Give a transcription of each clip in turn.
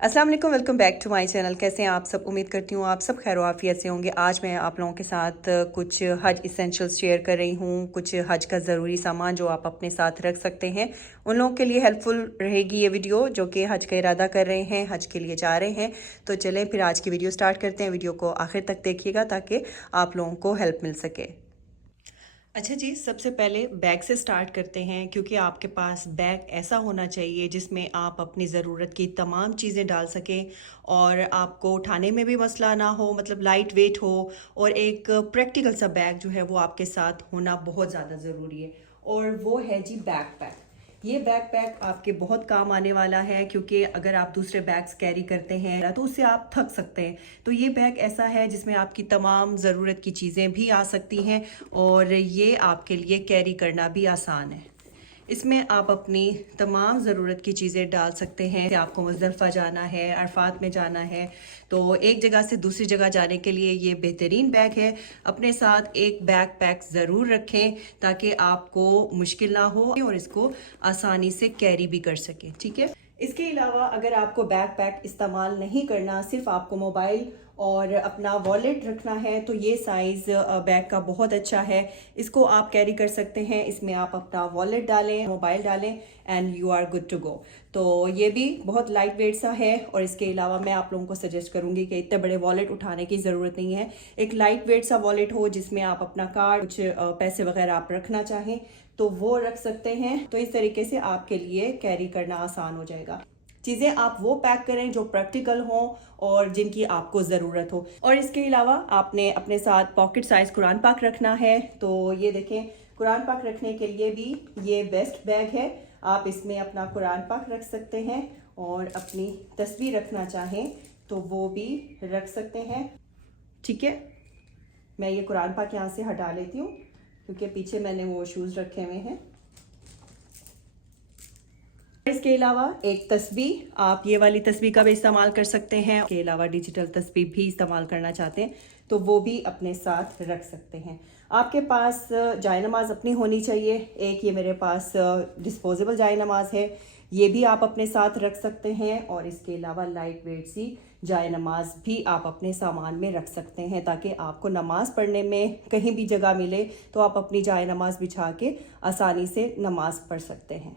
अस्सलाम वालेकुम, welcome back to my channel. कैसे हैं आप सब? उम्मीद करती हूँ आप सब खैर आफियत से होंगे। आज मैं आप लोगों के साथ कुछ हज इसेंशियल्स शेयर कर रही हूँ, कुछ हज का ज़रूरी सामान जो आप अपने साथ रख सकते हैं। उन लोगों के लिए हेल्पफुल रहेगी ये वीडियो जो कि हज का इरादा कर रहे हैं, हज के लिए जा रहे हैं। तो चलें फिर आज की वीडियो स्टार्ट करते हैं। वीडियो को आखिर तक देखिएगा ताकि आप लोगों को हेल्प मिल सके। अच्छा जी, सबसे पहले बैग से स्टार्ट करते हैं क्योंकि आपके पास बैग ऐसा होना चाहिए जिसमें आप अपनी ज़रूरत की तमाम चीज़ें डाल सकें और आपको उठाने में भी मसला ना हो, मतलब लाइट वेट हो। और एक प्रैक्टिकल सा बैग जो है वो आपके साथ होना बहुत ज़्यादा ज़रूरी है और वो है जी बैकपैक। ये बैकपैक आपके बहुत काम आने वाला है क्योंकि अगर आप दूसरे बैग्स कैरी करते हैं तो उससे आप थक सकते हैं। तो ये बैग ऐसा है जिसमें आपकी तमाम ज़रूरत की चीज़ें भी आ सकती हैं और ये आपके लिए कैरी करना भी आसान है। इसमें आप अपनी तमाम ज़रूरत की चीज़ें डाल सकते हैं। आपको मुज़दलिफ़ा जाना है, अरफात में जाना है, तो एक जगह से दूसरी जगह जाने के लिए ये बेहतरीन बैग है। अपने साथ एक बैग पैक ज़रूर रखें ताकि आपको मुश्किल ना हो और इसको आसानी से कैरी भी कर सकें। ठीक है। इसके अलावा अगर आपको बैग पैक इस्तेमाल नहीं करना, सिर्फ आपको मोबाइल और अपना वॉलेट रखना है, तो ये साइज़ बैग का बहुत अच्छा है। इसको आप कैरी कर सकते हैं। इसमें आप अपना वॉलेट डालें, मोबाइल डालें and you are good to go. तो ये भी बहुत लाइट वेट सा है और इसके अलावा मैं आप लोगों को सजेस्ट करूंगी कि इतने बड़े वॉलेट उठाने की ज़रूरत नहीं है। एक लाइट वेट सा वॉलेट हो जिसमें आप अपना कार्ड, कुछ पैसे वगैरह आप रखना चाहें तो वो रख सकते हैं। तो इस तरीके से आपके लिए कैरी करना आसान हो जाएगा। चीज़ें आप वो पैक करें जो प्रैक्टिकल हों और जिनकी आपको ज़रूरत हो। और इसके अलावा आपने अपने साथ पॉकेट साइज़ कुरान पाक रखना है। तो ये देखें, कुरान पाक रखने के लिए भी ये बेस्ट बैग है। आप इसमें अपना कुरान पाक रख सकते हैं और अपनी तस्वीर रखना चाहें तो वो भी रख सकते हैं। ठीक है, मैं ये कुरान पाक यहाँ से हटा लेती हूँ क्योंकि पीछे मैंने वो शूज़ रखे हुए हैं। इसके अलावा एक तस्बीह, आप ये वाली तस्बीह का भी इस्तेमाल कर सकते हैं। इसके अलावा डिजिटल तस्बीह भी इस्तेमाल करना चाहते हैं तो वो भी अपने साथ रख सकते हैं। आपके पास जाय नमाज अपनी होनी चाहिए। एक ये मेरे पास डिस्पोजेबल जाय नमाज है, ये भी आप अपने साथ रख सकते हैं। और इसके अलावा लाइट वेट सी जाय नमाज भी आप अपने सामान में रख सकते हैं ताकि आपको नमाज पढ़ने में कहीं भी जगह मिले तो आप अपनी जाय नमाज बिछा के आसानी से नमाज पढ़ सकते हैं।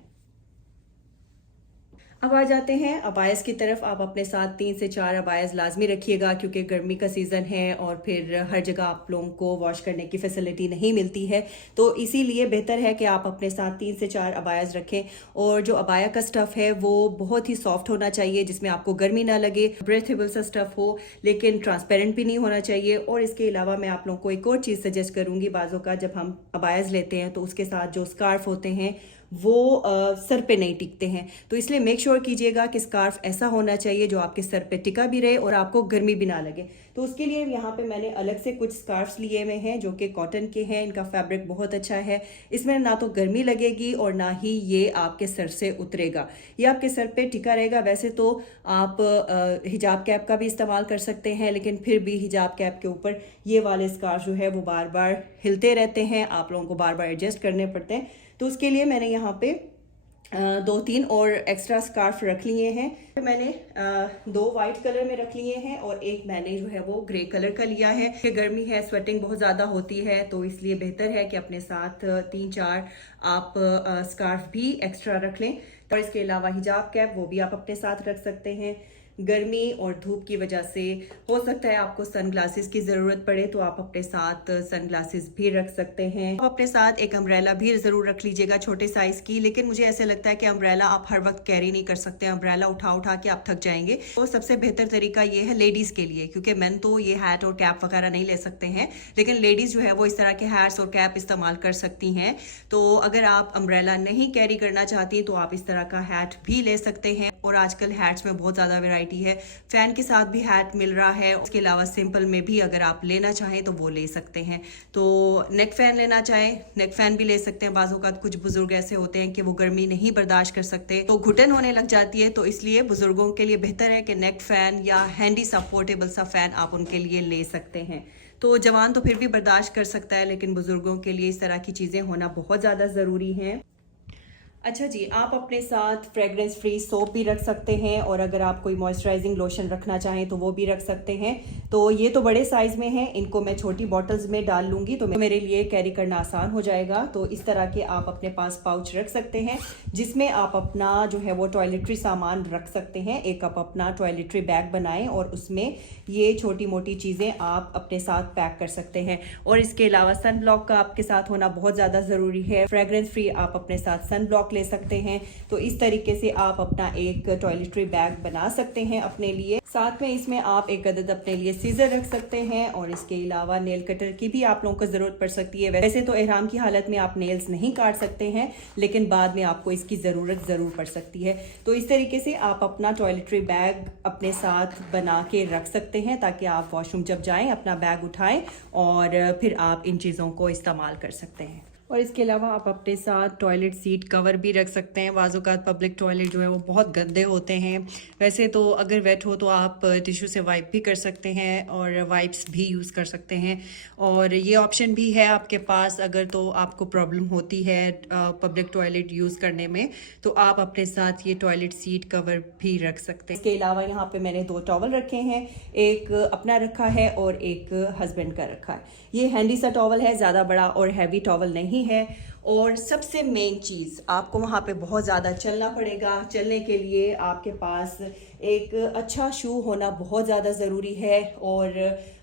अब आ जाते हैं अबायस की तरफ। आप अपने साथ 3 से 4 अबायस लाजमी रखिएगा क्योंकि गर्मी का सीज़न है और फिर हर जगह आप लोगों को वॉश करने की फैसिलिटी नहीं मिलती है। तो इसीलिए बेहतर है कि आप अपने साथ 3 से 4 अबायस रखें। और जो अबाया का स्टफ़ है वो बहुत ही सॉफ्ट होना चाहिए जिसमें आपको गर्मी ना लगे, ब्रेथेबल सा स्टफ़ हो लेकिन ट्रांसपेरेंट भी नहीं होना चाहिए। और इसके अलावा मैं आप लोगों को एक और चीज़ सजेस्ट करूँगी। बाज़ों का जब हम अबायस लेते हैं तो उसके साथ जो स्कार्फ होते हैं वो सर पे नहीं टिकते हैं, तो इसलिए मेक श्योर कीजिएगा कि स्कार्फ ऐसा होना चाहिए जो आपके सर पे टिका भी रहे और आपको गर्मी भी ना लगे। तो उसके लिए यहाँ पे मैंने अलग से कुछ स्कार्फ्स लिए हुए हैं जो कि कॉटन के हैं। इनका फैब्रिक बहुत अच्छा है, इसमें ना तो गर्मी लगेगी और ना ही ये आपके सर से उतरेगा, ये आपके सर पे टिका रहेगा। वैसे तो आप हिजाब कैप का भी इस्तेमाल कर सकते हैं लेकिन फिर भी हिजाब कैप के ऊपर ये वाले स्कार्फ जो है वो बार बार हिलते रहते हैं, आप लोगों को बार बार एडजस्ट करने पड़ते हैं। तो उसके लिए मैंने यहाँ पे 2-3 और एक्स्ट्रा स्कार्फ रख लिए हैं। मैंने 2 वाइट कलर में रख लिए हैं और एक मैंने जो है वो ग्रे कलर का लिया है कि गर्मी है, स्वेटिंग बहुत ज़्यादा होती है, तो इसलिए बेहतर है कि अपने साथ 3-4 आप स्कार्फ भी एक्स्ट्रा रख लें। और इसके अलावा हिजाब कैप वो भी आप अपने साथ रख सकते हैं। गर्मी और धूप की वजह से हो सकता है आपको सन ग्लासेस की ज़रूरत पड़े तो आप अपने साथ सन ग्लासेस भी रख सकते हैं। आप अपने साथ एक अम्ब्रेला भी ज़रूर रख लीजिएगा, छोटे साइज़ की। लेकिन मुझे ऐसे लगता है कि अम्ब्रेला आप हर वक्त कैरी नहीं कर सकते, अम्ब्रेला उठा उठा के आप थक जाएंगे। तो सबसे बेहतर तरीका ये है लेडीज़ के लिए, क्योंकि मैन तो ये हैट और कैप वगैरह नहीं ले सकते हैं लेकिन लेडीज़ जो है वो इस तरह के हैट्स और कैप इस्तेमाल कर सकती हैं। तो अगर आप अम्ब्रेला नहीं कैरी करना चाहती तो आप इस तरह का हैट भी ले सकते हैं। और आजकल हैट्स में बहुत ज़्यादा वैरायटी है, फैन के साथ भी हैट मिल रहा है। उसके अलावा सिंपल में भी अगर आप लेना चाहें तो वो ले सकते हैं। तो नेक फैन लेना चाहें नेक फैन भी ले सकते हैं। बाज़ों का कुछ बुजुर्ग ऐसे होते हैं कि वो गर्मी नहीं बर्दाश्त कर सकते तो घुटन होने लग जाती है, तो इसलिए बुजुर्गों के लिए बेहतर है कि नेक फैन या हैंडी सा पोर्टेबल सा फैन आप उनके लिए ले सकते हैं। तो जवान तो फिर भी बर्दाश्त कर सकता है लेकिन बुजुर्गों के लिए इस तरह की चीज़ें होना बहुत ज़्यादा ज़रूरी हैं। अच्छा जी, आप अपने साथ फ्रेगरेंस फ्री सोप भी रख सकते हैं और अगर आप कोई मॉइस्चराइजिंग लोशन रखना चाहें तो वो भी रख सकते हैं। तो ये तो बड़े साइज़ में हैं, इनको मैं छोटी बॉटल्स में डाल लूँगी तो मेरे लिए कैरी करना आसान हो जाएगा। तो इस तरह के आप अपने पास पाउच रख सकते हैं जिसमें आप अपना जो है वो टॉयलेटरी सामान रख सकते हैं। एक आप अपना टॉयलेटरी बैग बनाएं और उसमें ये छोटी मोटी चीज़ें आप अपने साथ पैक कर सकते हैं। और इसके अलावा सन ब्लॉक का आपके साथ होना बहुत ज़्यादा ज़रूरी है। फ्रेगरेंस फ्री आप अपने साथ सन ब्लॉक ले सकते हैं। तो इस तरीके से आप अपना एक टॉयलेटरी बैग बना सकते हैं अपने लिए। साथ में इसमें आप एक अदद अपने लिए सीजर रख सकते हैं और इसके अलावा नेल कटर की भी आप लोगों को ज़रूरत पड़ सकती है। वैसे तो एहराम की हालत में आप नेल्स नहीं काट सकते हैं, लेकिन बाद में आपको इसकी ज़रूरत ज़रूर पड़ सकती है। तो इस तरीके से आप अपना टॉयलेटरी बैग अपने साथ बना के रख सकते हैं ताकि आप वॉशरूम जब जाएं अपना बैग उठाएं और फिर आप इन चीज़ों को इस्तेमाल कर सकते हैं। और इसके अलावा आप अपने साथ टॉयलेट सीट कवर भी रख सकते हैं। बाज़ औक़ात पब्लिक टॉयलेट जो है वो बहुत गंदे होते हैं। वैसे तो अगर वेट हो तो आप टिश्यू से वाइप भी कर सकते हैं और वाइप्स भी यूज़ कर सकते हैं। और ये ऑप्शन भी है आपके पास अगर तो आपको प्रॉब्लम होती है पब्लिक टॉयलेट यूज़ करने में, तो आप अपने साथ ये टॉयलेट सीट कवर भी रख सकते हैं। इसके अलावा यहाँ पे मैंने 2 टॉवल रखे हैं, एक अपना रखा है और एक हस्बैंड का रखा है। ये हैंडी सा टॉवल है, ज़्यादा बड़ा और हैवी टॉवल नहीं है। और सबसे मेन चीज़, आपको वहाँ पे बहुत ज़्यादा चलना पड़ेगा। चलने के लिए आपके पास एक अच्छा शू होना बहुत ज़्यादा ज़रूरी है और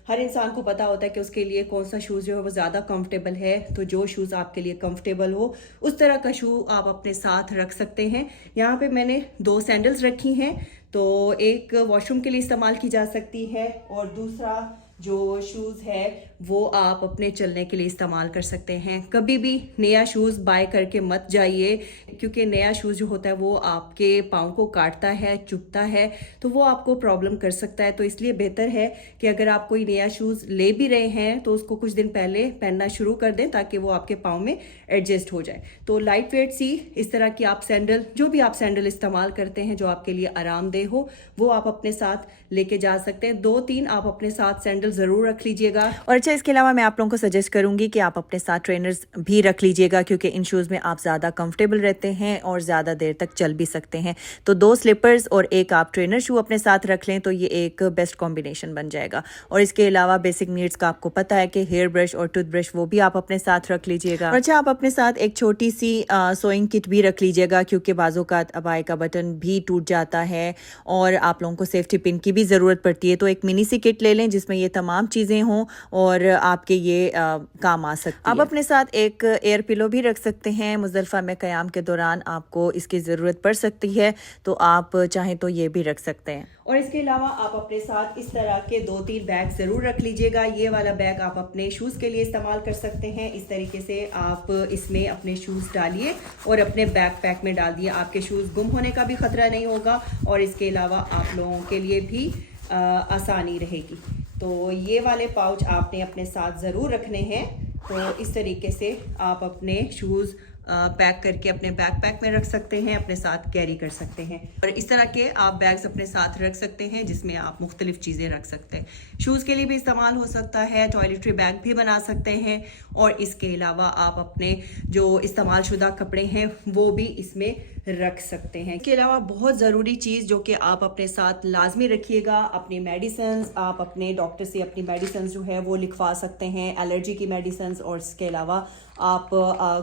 हर इंसान को पता होता है कि उसके लिए कौन सा शूज़ जो है वो ज़्यादा कंफर्टेबल है। तो जो शूज़ आपके लिए कंफर्टेबल हो उस तरह का शू आप अपने साथ रख सकते हैं। यहाँ पे मैंने 2 सैंडल्स रखी हैं, तो एक वॉशरूम के लिए इस्तेमाल की जा सकती है और दूसरा जो शूज़ है वो आप अपने चलने के लिए इस्तेमाल कर सकते हैं। कभी भी नया शूज़ बाय करके मत जाइए, क्योंकि नया शूज़ जो होता है वो आपके पाँव को काटता है, चुभता है, तो वो आपको प्रॉब्लम कर सकता है। तो इसलिए बेहतर है कि अगर आप कोई नया शूज़ ले भी रहे हैं तो उसको कुछ दिन पहले पहनना शुरू कर दें ताकि वो आपके पाँव में एडजस्ट हो जाए। तो लाइट वेट सी इस तरह की आप सैंडल, जो भी आप सैंडल इस्तेमाल करते हैं जो आपके लिए आरामदेह हो, वो आप अपने साथ लेके जा सकते हैं। 2-3 आप अपने साथ सैंडल ज़रूर रख लीजिएगा। और अच्छा, इसके अलावा मैं आप लोगों को सजेस्ट करूंगी कि आप अपने साथ ट्रेनर्स भी रख लीजिएगा, क्योंकि इन शूज़ में आप ज़्यादा कंफर्टेबल रहते हैं और ज़्यादा देर तक चल भी सकते हैं। तो 2 स्लीपर्स और एक आप ट्रेनर शू अपने साथ रख लें तो ये एक बेस्ट कॉम्बिनेशन बन जाएगा। और इसके अलावा बेसिक नीड्स का आपको पता है कि हेयर ब्रश और टूथब्रश वो भी आप अपने साथ रख लीजिएगा। और अच्छा, आप अपने साथ एक छोटी सी सोइंग किट भी रख लीजिएगा, क्योंकि बाज़ों का अबाई का बटन भी टूट जाता है और आप लोगों को सेफ्टी पिन की भी ज़रूरत पड़ती है। तो एक मिनी सी किट ले लें जिसमें ये तमाम चीज़ें हों और आपके ये काम आ सकती है। आप अपने साथ एक एयर पिलो भी रख सकते हैं। मुज़दलिफ़ा में क़याम के दौरान आपको इसकी ज़रूरत पड़ सकती है, तो आप चाहें तो ये भी रख सकते हैं। और इसके अलावा आप अपने साथ इस तरह के 2-3 बैग ज़रूर रख लीजिएगा। ये वाला बैग आप अपने शूज़ के लिए इस्तेमाल कर सकते हैं। इस तरीके से आप इसमें अपने शूज़ डालिए और अपने बैग पैक में डाल दिए। आपके शूज़ गुम होने का भी ख़तरा नहीं होगा और इसके अलावा आप लोगों के लिए भी आसानी रहेगी। तो ये वाले पाउच आपने अपने साथ ज़रूर रखने हैं। तो इस तरीके से आप अपने शूज़ पैक करके अपने बैकपैक में रख सकते हैं, अपने साथ कैरी कर सकते हैं। और इस तरह के आप बैग्स अपने साथ रख सकते हैं जिसमें आप मुख्तलिफ चीज़ें रख सकते हैं। शूज़ के लिए भी इस्तेमाल हो सकता है, टॉयलेटरी बैग भी बना सकते हैं और इसके अलावा आप अपने जो इस्तेमाल शुदा कपड़े हैं वो भी इसमें रख सकते हैं। इसके अलावा बहुत ज़रूरी चीज़ जो कि आप अपने साथ लाजमी रखिएगा, अपनी मेडिसिन्स। आप अपने डॉक्टर से अपनी मेडिसिन्स जो है वो लिखवा सकते हैं, एलर्जी की मेडिसिन्स, और इसके अलावा आप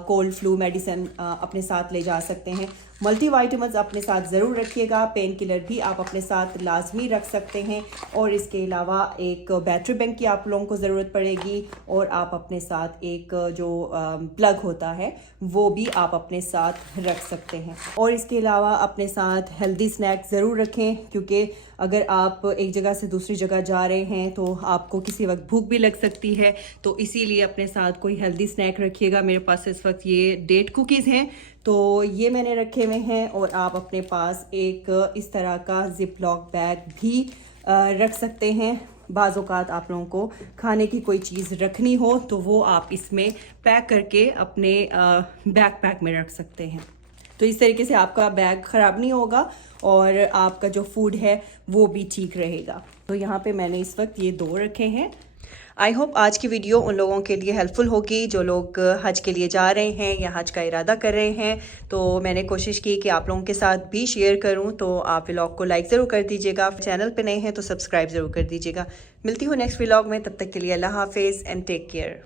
कोल्ड फ्लू मेडिसिन अपने साथ ले जा सकते हैं। मल्टीवाइटामिन्स अपने साथ ज़रूर रखिएगा। पेन किलर भी आप अपने साथ लाजमी रख सकते हैं और इसके अलावा एक बैटरी बैंक की आप लोगों को ज़रूरत पड़ेगी और आप अपने साथ एक जो प्लग होता है वो भी आप अपने साथ रख सकते हैं। और इसके अलावा अपने साथ हेल्दी स्नैक ज़रूर रखें, क्योंकि अगर आप एक जगह से दूसरी जगह जा रहे हैं तो आपको किसी वक्त भूख भी लग सकती है, तो इसीलिए अपने साथ कोई हेल्दी स्नैक रखिएगा। मेरे पास इस वक्त ये डेट कुकीज़ हैं तो ये मैंने रखे हुए हैं, और आप अपने पास एक इस तरह का जिप लॉक बैग भी रख सकते हैं। बाज़ औक़ात आप लोगों को खाने की कोई चीज़ रखनी हो तो वो आप इसमें पैक करके अपने बैकपैक में रख सकते हैं। तो इस तरीके से आपका बैग ख़राब नहीं होगा और आपका जो फूड है वो भी ठीक रहेगा। तो यहाँ पे मैंने इस वक्त ये 2 रखे हैं आई होप आज की वीडियो उन लोगों के लिए हेल्पफुल होगी जो लोग हज के लिए जा रहे हैं या हज का इरादा कर रहे हैं। तो मैंने कोशिश की कि आप लोगों के साथ भी शेयर करूं, तो आप व्लॉग को लाइक ज़रूर कर दीजिएगा। चैनल पे नए हैं तो सब्सक्राइब ज़रूर कर दीजिएगा। मिलती हूँ नेक्स्ट व्लॉग में, तब तक के लिए अल्लाह हाफिज़ एंड टेक केयर।